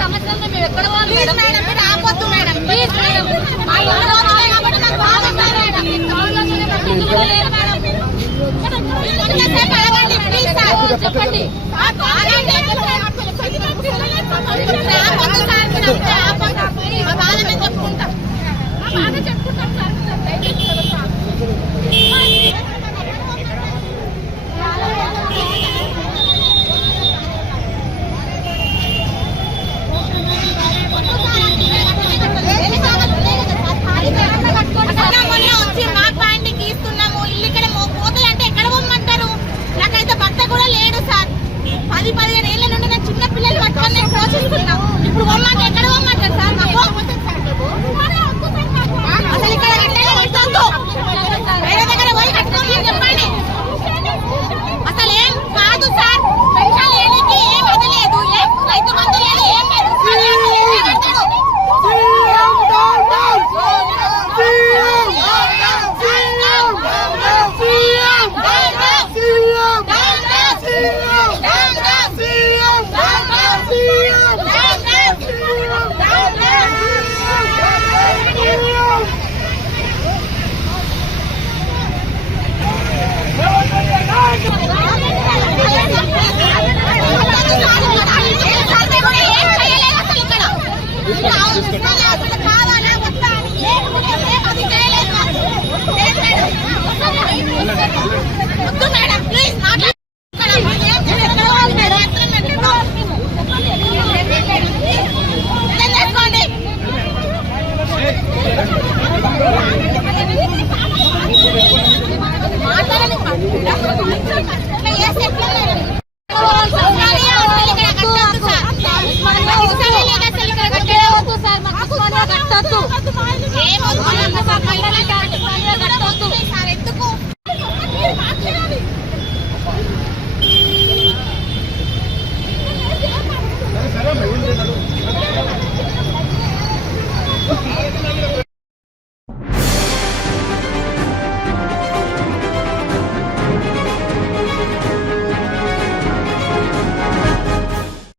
సంవత్సరాలు మేము ఎక్కడ వాళ్ళు మేడం ఆపొద్దు మేడం ప్లీజ్ మేడం చెప్పండి చెప్పుకుంటాం వచ్చి మా పాయింట్ గీస్తున్నాము ఇల్లు ఇక్కడ పోతాయి అంటే ఎక్కడ పోమంటారు నాకైతే భర్త కూడా లేడు సార్ 10-15 ఏళ్ల నుండి నేను చిన్న పిల్లలు పట్టుకొని నేను పోషిస్తున్నాం ఇప్పుడు పోమంటే ఎక్కడ పోమంటారు సార్ అసలు ఇక్కడ వేరే దగ్గర పోయి కట్టుకోమని చెప్పండి అసలు ఏం కాదు సార్ పెన్షన్ లేనికి ఏం అది లేదు ఏం రైతు బంధు లేదు ఏం లేదు మాట్లాడండి